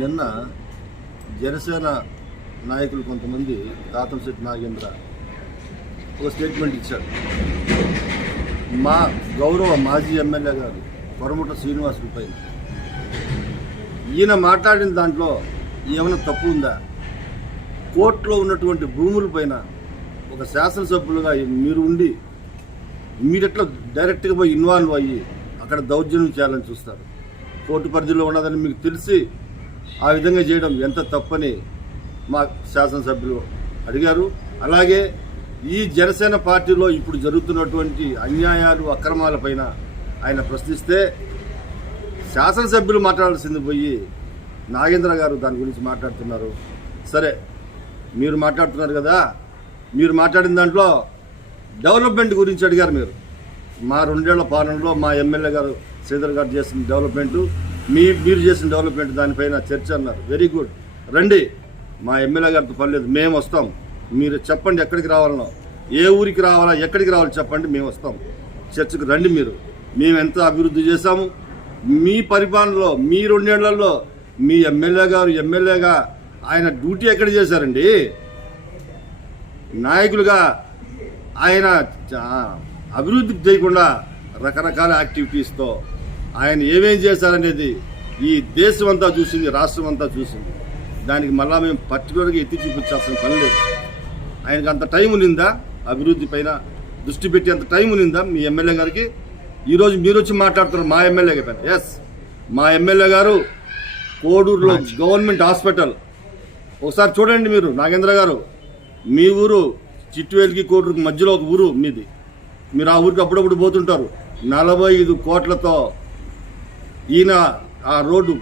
నిన్న జనసేన నాయకులు కొంతమంది తాతంశెట్టి నాగేంద్ర ఒక స్టేట్మెంట్ ఇచ్చారు. మా గౌరవ మాజీ ఎమ్మెల్యే గారు కొరముట శ్రీనివాసుల పైన ఈయన మాట్లాడిన దాంట్లో ఏమైనా తప్పు ఉందా? కోర్టులో ఉన్నటువంటి భూముల పైన ఒక శాసనసభ్యులుగా మీరు ఉండి మీరెట్లా డైరెక్ట్గా పోయి ఇన్వాల్వ్ అయ్యి అక్కడ దౌర్జన్యం చేయాలని చూస్తారు. కోర్టు పరిధిలో ఉన్నదని మీకు తెలిసి ఆ విధంగా చేయడం ఎంత తప్పని మా శాసనసభ్యులు అడిగారు. అలాగే ఈ జనసేన పార్టీలో ఇప్పుడు జరుగుతున్నటువంటి అన్యాయాలు అక్రమాలపైన ఆయన ప్రశ్నిస్తే శాసనసభ్యులు మాట్లాడాల్సింది పోయి నాగేంద్ర గారు దాని గురించి మాట్లాడుతున్నారు. సరే, మీరు మాట్లాడుతున్నారు కదా, మీరు మాట్లాడిన దాంట్లో డెవలప్మెంట్ గురించి అడిగారు. మా 2 ఏళ్ల పాలనలో మా ఎమ్మెల్యే గారు శ్రీధర్ గారు చేసిన డెవలప్మెంటు, మీరు చేసిన డెవలప్మెంట్ దానిపైన చర్చ అన్నారు. వెరీ గుడ్, రండి, మా ఎమ్మెల్యే గారితో పర్లేదు, మేము వస్తాం. మీరు చెప్పండి ఎక్కడికి రావాలనో, ఏ ఊరికి రావాలా, ఎక్కడికి రావాలో చెప్పండి, మేము వస్తాం. చర్చకు రండి. మేము ఎంత అభివృద్ధి చేశాము మీ పరిపాలనలో, మీ 2 ఏళ్లలో మీ ఎమ్మెల్యే గారు ఎమ్మెల్యేగా ఆయన డ్యూటీ ఎక్కడ చేశారండి? నాయకులుగా ఆయన అభివృద్ధి చేయకుండా రకరకాల యాక్టివిటీస్తో ఆయన ఏమేం చేశారనేది ఈ దేశం అంతా చూసింది, రాష్ట్రం అంతా చూసింది. దానికి మళ్ళా మేము పర్టికులర్గా ఎత్తి చూపించాల్సిన పని లేదు. ఆయనకు అంత టైం ఉన్నిందా? అభివృద్ధి పైన దృష్టి పెట్టి అంత టైం ఉన్నిందా మీ ఎమ్మెల్యే గారికి? ఈరోజు మీరు వచ్చి మాట్లాడుతున్నారు మా ఎమ్మెల్యే పైన. ఎస్, మా ఎమ్మెల్యే గారు కోడూరులో గవర్నమెంట్ హాస్పిటల్ ఒకసారి చూడండి. మీరు నాగేంద్ర గారు, మీ ఊరు చిట్టువేలికి కోడూరుకి మధ్యలో ఒక ఊరు మీది. మీరు ఆ ఊరికి అప్పుడప్పుడు పోతుంటారు. 45 కోట్లతో ఈయన ఆ రోడ్డు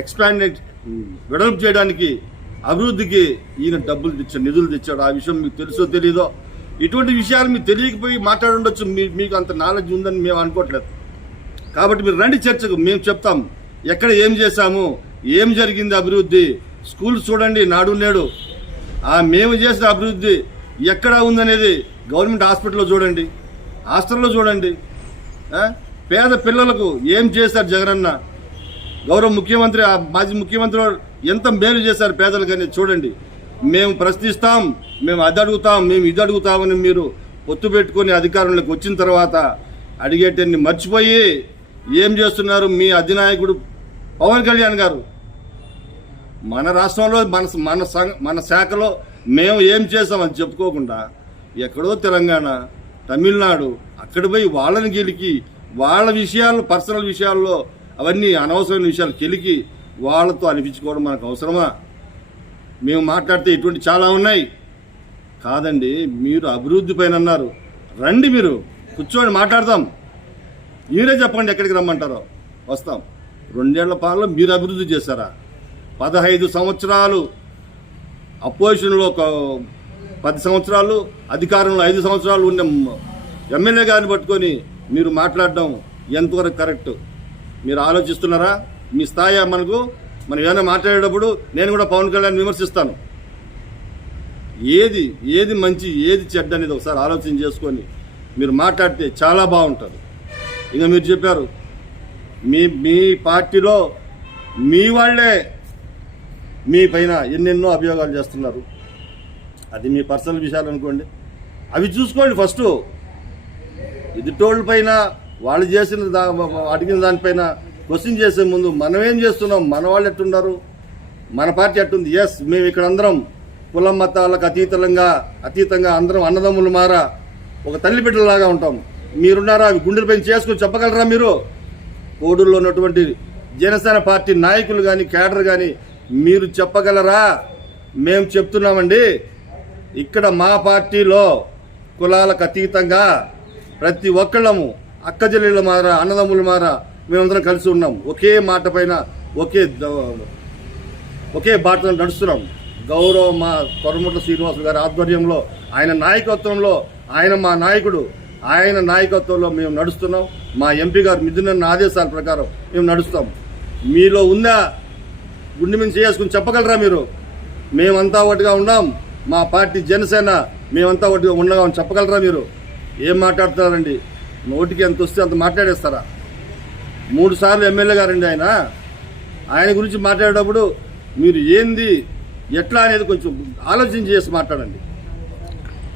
ఎక్స్పాండ్ వెడల్పు చేయడానికి, అభివృద్ధికి ఈయన డబ్బులు తెచ్చాడు, నిధులు తెచ్చాడు. ఆ విషయం మీకు తెలుసో తెలీదో, ఇటువంటి విషయాలు మీకు తెలియకపోయి మాట్లాడుండొచ్చు. మీకు అంత నాలెడ్జ్ ఉందని మేము అనుకోవట్లేదు. కాబట్టి మీరు రండి చర్చకు, మేము చెప్తాం ఎక్కడ ఏం చేశాము, ఏం జరిగింది అభివృద్ధి. స్కూల్స్ చూడండి, నాడు నేడు మేము చేసిన అభివృద్ధి ఎక్కడ ఉందనేది గవర్నమెంట్ హాస్పిటల్లో చూడండి, హాస్టల్లో చూడండి. పేద పిల్లలకు ఏం చేశారు జగనన్న, గౌరవ ముఖ్యమంత్రి, మాజీ ముఖ్యమంత్రి ఎంత మేలు చేశారు పేదలకు అనేది చూడండి. మేము ప్రశ్నిస్తాం, మేము అది అడుగుతాం, మేము ఇది అడుగుతామని మీరు పొత్తు పెట్టుకొని అధికారంలోకి వచ్చిన తర్వాత అడిగేటన్ని మర్చిపోయి ఏం చేస్తున్నారు మీ అధినాయకుడు పవన్ కళ్యాణ్ గారు. మన రాష్ట్రంలో మన శాఖలో మేము ఏం చేసామని చెప్పుకోకుండా ఎక్కడో తెలంగాణ, తమిళనాడు అక్కడ పోయి వాళ్ళని గెలికి వాళ్ళ విషయాలు, పర్సనల్ విషయాల్లో అవన్నీ అనవసరమైన విషయాలు కెలికి వాళ్ళతో అనిపించుకోవడం మనకు అవసరమా? మేము మాట్లాడితే ఇటువంటి చాలా ఉన్నాయి. కాదండి, మీరు అభివృద్ధి పైన అన్నారు. రండి, మీరు కూర్చోండి, మాట్లాడదాం. మీరే చెప్పండి ఎక్కడికి రమ్మంటారో, వస్తాం. 2 ఏళ్ల పాలనలో మీరు అభివృద్ధి చేశారా? 15 సంవత్సరాలు అపోజిషన్లో 10 సంవత్సరాలు, అధికారంలో 5 సంవత్సరాలు ఉన్న ఎమ్మెల్యే గారిని పట్టుకొని మీరు మాట్లాడడం ఎంతవరకు కరెక్ట్? మీరు ఆలోచిస్తున్నారా? మీ స్థాయి మనం ఏమైనా మాట్లాడేటప్పుడు నేను కూడా పవన్ కళ్యాణ్ విమర్శిస్తాను. ఏది మంచి, ఏది చెడ్డ అనేది ఒకసారి ఆలోచన చేసుకొని మీరు మాట్లాడితే చాలా బాగుంటుంది. ఇంకా మీరు చెప్పారు మీ పార్టీలో మీ వాళ్ళే మీ పైన ఎన్నెన్నో అభియోగాలు చేస్తున్నారు. అది మీ పర్సనల్ విషయాలు అనుకోండి, అవి చూసుకోండి. ఫస్ట్ ఎదుటోళ్ళ పైన వాళ్ళు చేసిన అడిగిన దానిపైన క్వశ్చన్ చేసే ముందు మనం ఏం చేస్తున్నాం, మన వాళ్ళు ఎట్టున్నారు, మన పార్టీ ఎట్టుంది. ఎస్, మేము ఇక్కడ అందరం కులం మతాలకు అతీతంగా అందరం అన్నదమ్ములు మారా ఒక తల్లి బిడ్డలాగా ఉంటాం. మీరున్నారా? అవి గుండెలపైన చేసుకుని చెప్పగలరా? మీరు కోడూరులో ఉన్నటువంటి జనసేన పార్టీ నాయకులు కానీ కేడర్ కానీ మీరు చెప్పగలరా? మేము చెప్తున్నామండి, ఇక్కడ మా పార్టీలో కులాలకు అతీతంగా ప్రతి ఒక్కళ్ళము అక్కజల్లీల మారా, అన్నదమ్ముల మారా మేమందరం కలిసి ఉన్నాం. ఒకే మాట పైన ఒకే బాటలో నడుస్తున్నాం. గౌరవ మా కొరముట్ల శ్రీనివాసులు గారి ఆధ్వర్యంలో, ఆయన నాయకత్వంలో, ఆయన మా నాయకుడు, ఆయన నాయకత్వంలో మేము నడుస్తున్నాం. మా ఎంపీ గారు మిథునన్న ఆదేశాల ప్రకారం మేము నడుస్తాం. మీలో ఉందా? గుండె మీద చేసుకుని చెప్పగలరా మీరు? మేమంతా ఒకటిగా ఉన్నాం, మా పార్టీ జనసేన మేమంతా ఒకటిగా ఉండగా చెప్పగలరా మీరు? ఏం మాట్లాడుతున్నారండి? నోటికి ఎంత వస్తే అంత మాట్లాడేస్తారా? 3 సార్లు ఎమ్మెల్యే గారండి ఆయన. ఆయన గురించి మాట్లాడేటప్పుడు మీరు ఏంది ఎట్లా అనేది కొంచెం ఆలోచన చేసి మాట్లాడండి.